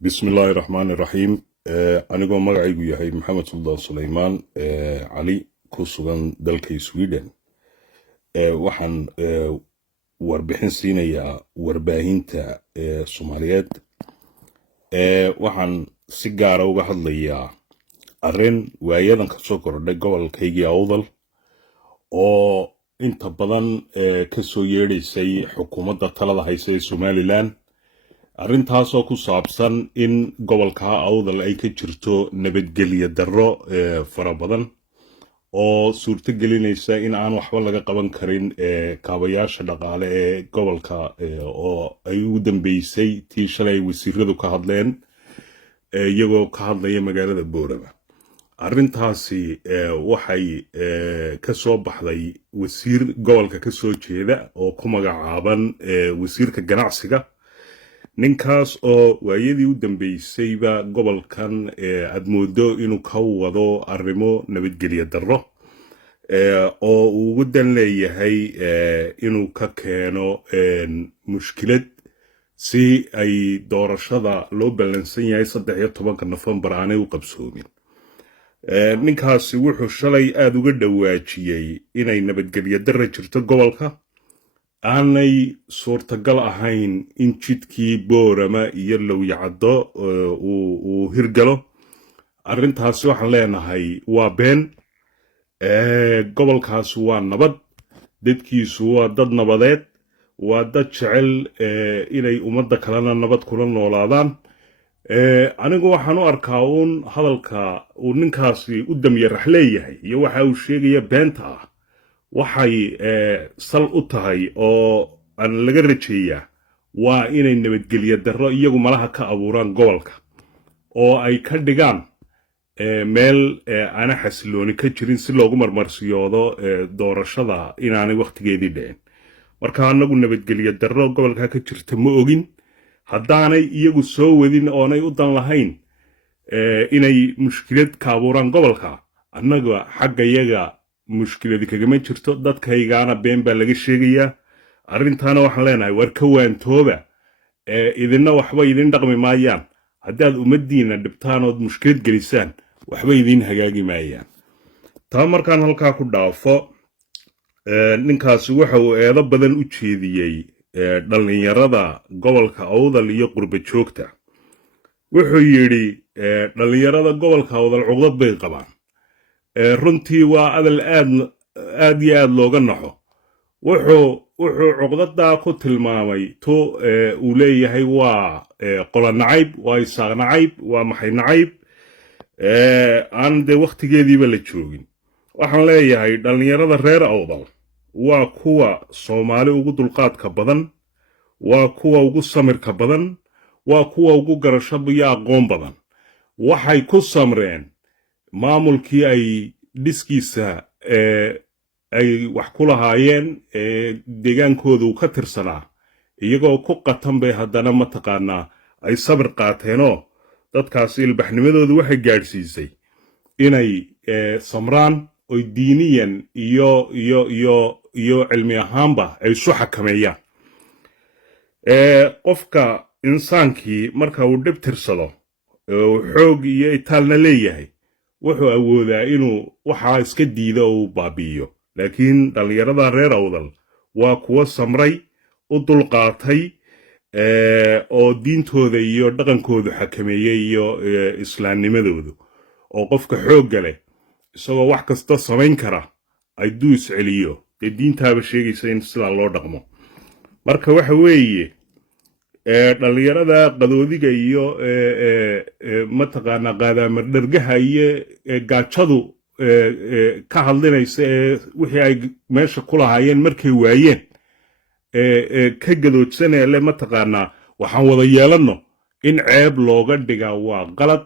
بسم الله الرحمن الرحيم. أنا magacaygu yahay maxamed suldaan suleymaan cali ku sugan dalka Sweden. waxaan warbixin siinayaa warbaahinta Soomaaliyeed. waxaan si gaar ah uga hadlayaa arrin waayadan ka soo kordhay gobolkaygii Awdal oo inta badan ka soo yeedhaysay xukuumadda talada haysa ee Somaliland. arrintaasoo ku saabsan in gobolka Awdal ay ka jirto nabadgelyo darro fara badan oo suurto gelinaysa in aan waxba laga qaban karin kaabayaasha dhaqaale ee gobolka oo ay ugu dambeysay tii shalay wasiiradu ka hadleen iyagoo ka hadlaya magaalada Boorama. arrintaasi waxay ka soo baxday wasiir gobolka ka soo jeeda oo ku magacaaban wasiirka ganacsiga. ninkaas oo waayadii u dambeysayba gobolkan aad moodo inuu ka wado arrimo nabadgelyo darro oo uu ugu dan leeyahay inuu ka keeno mushkilad si ay doorashada loo ballansan yahay 13 November aanay u qabsoomin. ninkaasi wuxuu shalay aad uga dhawaajiyay inay nabadgelyo darro jirto gobolka, aanay suurtagal ahayn in jidkii Boorama iyo Lowyacado uu hirgalo. arrintaasi waxaan leenahay waa been. gobolkaas waa nabad, dadkiisu waa dad nabadeed, waa dad jecel inay ummadda kalena nabad kula noolaadaan. anigu waxaan u arkaa uun hadalka uu ninkaasi u damyarax leeyahay iyo waxa uu sheegaya beenta ah waxay sal u tahay oo aan laga rajeeyaa waa inay nabadgelyo darro iyagu malaha ka abuuraan gobolka oo ay ka dhigaan meel aan xasilooni ka jirin si loogu marmarsiyoodo doorashada inaanay waqtigeedii dhicin. marka anagu nabadgelyo darro gobolka ka jirta ma ogin, haddaanay iyagu soo wadin oonay u dan lahayn inay mushkilad ka abuuraan gobolka. annaga xaggayaga mushkiladi kagama jirto, dadkaygaana been baa laga sheegayaa. arrintaana waxaan leenahay war ka waantooba, idinna waxba idin dhaqmi maayaan. haddaad ummaddiina dhibtaan ood mushkilad gelisaan waxba idin hagaagi maayaan. taa markaan halkaa ku dhaafo, ninkaasi waxa uu eedo badan u jeediyey dhallinyarada gobolka Awdal iyo qurba joogta. wuxuu yidhi dhallinyarada gobolka Awdal cuqdad bay qabaan. runtii waa adal aad iyo aad looga naxo. wuxuu cuqdadaa ku tilmaamay to uu leeyahay waa qola nacayb, waa isaaq nacayb, waa maxay nacayb aan dee waqtigeediiba la joogin. waxaan leeyahay dhallinyarada reer Awdal waa kuwa Soomaali ugu dulqaadka badan, waa kuwa ugu samirka badan, waa kuwa ugu garasho iyo aqoon badan. waxay ku samreen maamulkii ay dhiskiisa ay wax ku lahaayeen deegaankooda uu ka tirsanaa, iyagoo ku qatan bay haddana mataqaanaa ay sabir qaateenoo dadkaasi ilbaxnimadoodu waxay gaadhsiisay inay samraan oy diiniyan iyo cilmi ahaanba ay isu xakameeyaan. qofka insaankii marka uu dhib tirsado xoog iyo itaalna leeyahay wuxuu awoodaa inuu waxaa iska diido oo uu baabi'iyo. laakiin dhallinyarada reer Awdal waa kuwa samray, u dulqaatay oo diintooda iyo dhaqankoodu xakameeyey iyo islaamnimadoodu. oo qofka xoogga leh isagoo wax kasta samayn kara hadduu isceliyo dee diintaaba sheegaysa in sidaa loo dhaqmo. marka waxa weeye dhallinyarada qadoodiga iyo mataqaanaa qaadaamar dhergaha iyo gaajadu ka hadlinaysa wixii ay meesha ku lahaayeen markay waayeen ka gadoodsanee le mataqaanaa waxaan wada yeelanno in ceeb looga dhigaa waa qalad.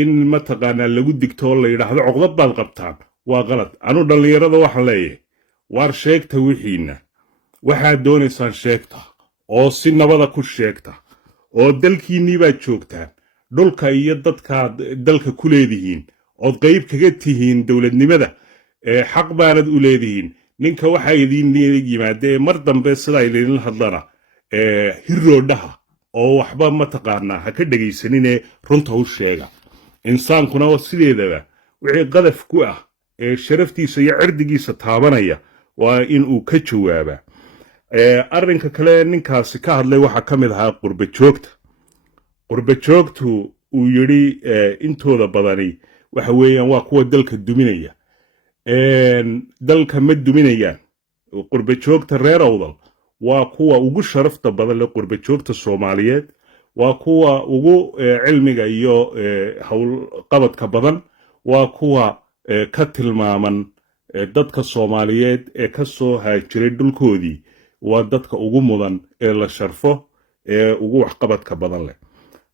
in mataqaanaa lagu digto oo la yidhaahdo cuqdad baad qabtaan waa qalad. anu dhallinyarada waxaan leeyahay waar sheegta wixiina, waxaad doonaysaan sheegta oo si nabada ku sheegta oo dalkiinnii baad joogtaan, dhulka iyo dadkaad dalka ku leedihiin ood qayb kaga tihiin dowladnimada, xaq baanad u leedihiin. ninka waxaa idin yimaadee mar dambe sidaa idinla hadlana hiroodhaha oo waxba mataqaanaa ha ka dhegaysanine runta u sheega insaankuna sideedaba wixii qadaf ku ah ee sharaftiisa iyo cirdigiisa taabanaya waa in uu ka jawaabaa arrinka kale ninkaasi ka hadlay waxaa ka mid ahaa qurba joogtu uu yidhi intooda badani waxa weeyaan waa kuwa dalka duminaya dalka ma duminayaan qurba joogta reer awdal waa kuwa ugu sharafta badan leh qurba joogta Soomaaliyeed waa kuwa ugu cilmiga iyo hawl qabadka badan waa kuwa ka tilmaaman dadka Soomaaliyeed ee ka soo haajiray dhulkoodii waa dadka ugu mudan ee la sharfo ee ugu wax qabadka badan leh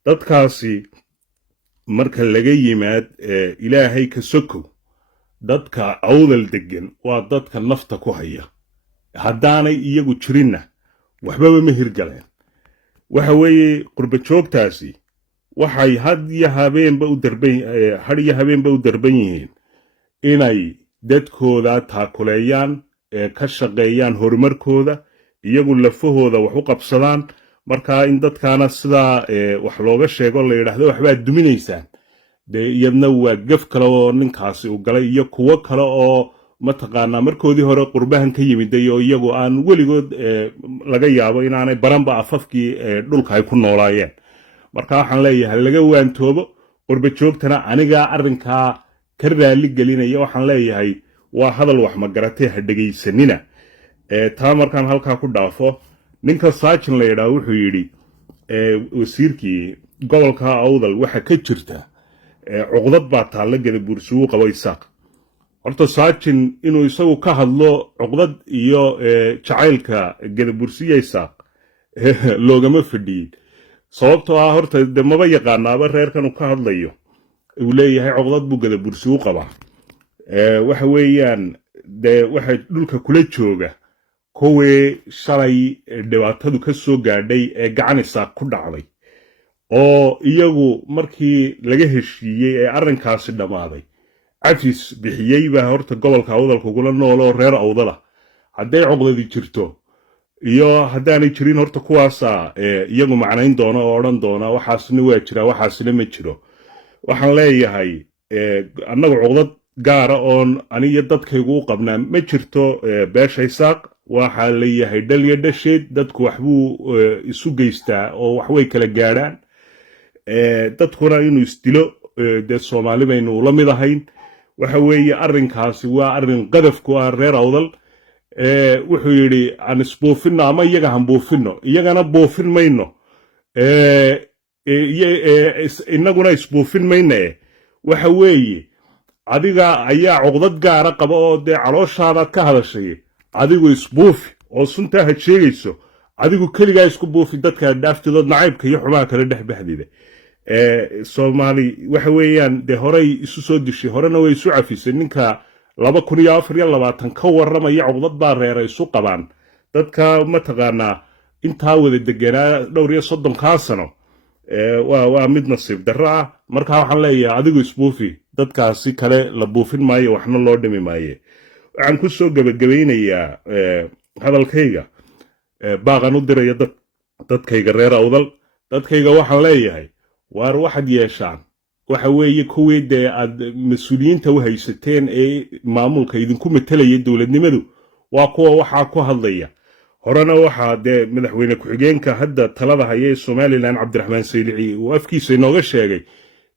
dadkaasi marka laga yimaad ilaahay ka sokow dadka awdal degan waa dadka nafta ku haya haddaanay iyagu jirinna waxbaba ma hirgaleen waxa weeye qurba joogtaasi waxay had iyo habeenba u darban yihiin inay dadkooda taakuleeyaan ka shaqeeyaan horumarkooda iyagu lafahooda wax u qabsadaan marka in dadkaana sidaa wax looga sheego la yidhaahdo waxbaa duminaysaan dee iyadna waa gaf kale oo ninkaasi u galay iyo kuwo kale oo mataqaanaa markoodii hore qurbahan ka yimiday oo iyagu aan weligood laga yaabo inaanay baranba afafkii dhulka ay ku noolaayeen marka waxaan leeyahay laga waantoobo qurba joogtana anigaa arrinkaa ka raali gelinaya waxaan leeyahay waa hadal wax magaratay ha dhegaysanina taa markaan halkaa ku dhaafo ninka saajin la yidhaah wuxuu yidhi wasiirkii gobolka awdal waxa ka jirta cuqdad baa taalla gadabuursi uu qabo isaaq horta saajin inuu isagu ka hadlo cuqdad iyo jacaylka gadabuursiya isaaq loogama fadhiyin sababtoo ah horta de maba yaqaanaaba reerkan uu ka hadlayo uu leeyahay cuqdad buu gadabuursi u qabaa waxa weeyaan de waxa dhulka kula jooga kuwii shalay dhibaatadu ka soo gaadhay ee gacan isaaq ku dhacday oo iyagu markii laga heshiiyey ee arrinkaasi dhammaaday cafis bixiyey baa horta gobolka awdalka ugula nool oo reer awdala hadday cuqdadi jirto iyo haddaanay jirin horta kuwaasaa iyagu macnayn doona oo odhan doona waxaasna waa jiraa waxaasna ma jiro waxaan leeyahay annagu cuqdad gaara oon aniyo dadkaygu u qabnaa ma jirto beesha isaaq waxaa leeyahay dhaliyo dhasheed dadku waxbuu isu geystaa oo waxway kala gaadhaan dadkuna inuu isdilo dee Soomaali baynu ula mid ahayn waxa weeye arrinkaasi waa arrin qadaf ku ah reer awdal wuxuu yidhi aan isbuufino ama iyaga han buufino iyagana buufin mayno innaguna isbuufin mayne waxa weeye adiga ayaa cuqdad gaara qaba oo dee calooshaadaad ka hadashay adigu isbuufi oo suntaa had sheegayso adigu keligaa isku buufi dadka dhaaftidood nacaybka iyo xumaha kala dhex baxdida Soomaali waxa weeyaan de horay isu soo dishay horena way isu cafisay ninka 2024 ka waramaya cuqdad baa reeray isu qabaan dadka mataqaanaa intaa wada deganaa dhowr iyo 30 sano waa mid nasiib darro ah marka waxaan leeyahay adigu isbuufi dadkaasi kale la buufin maayo waxna loo dhimi maayo waxaan ku soo gabagabeynayaa hadalkayga baaqan u diraya dadkayga reer awdal dadkayga waxaan leeyahay waar waxaad yeeshaan waxa weeye kuwii dee aad mas-uuliyiinta u haysateen ee maamulka idinku matelaya dowladnimadu waa kuwa waxaa ku hadlaya horena waxaa dee madaxweyne ku-xigeenka hadda talada haya ee Somaliland Cabdiraxmaan Saylici uu afkiisa inooga sheegay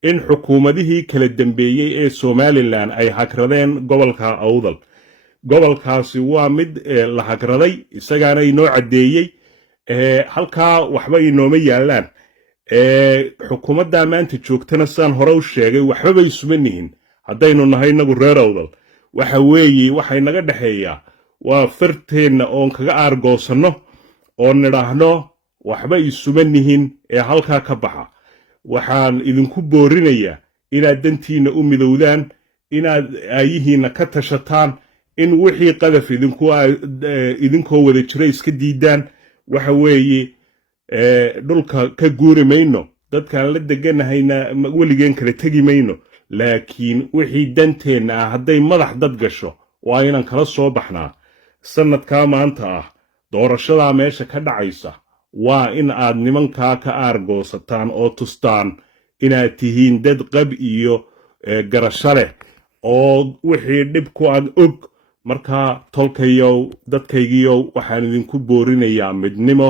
in xukuumadihii kala dambeeyey ee Somaliland ay hagradeen gobolka awdal gobolkaasi waa mid la hagraday isagaana inoo cadeeyey halkaa waxba inooma yaalaan xukuumadda maanta joogtana saan hore u sheegay waxba isumanihin haddaynu nahay inagu reer awdal waxa weeye waxay naga dhaxeeyaa waa farteenna oon kaga aargoosanno oo nidhaahno waxba isumanihin ee halkaa ka baxa waxaan idinku boorinayaa inaad dantiinna u midowdaan inaad aayihiinna ka tashataan in wixii qadaf idinkoo wada jira iska diidaan waxa weeye dhulka ka guuri mayno dadkaan la deganahayna weligeen kala tegi mayno laakiin wixii danteenna ah hadday madax dad gasho waa inaan kala soo baxnaa sanadkaa maanta ah doorashadaa meesha ka dhacaysa waa in aad nimankaa ka aargoosataan oo tustaan inaad tihiin dad qab iyo garasho leh oo wixii dhib ku ag og markaa tolkayow dadkaygiyow waxaan idinku boorinayaa midnimo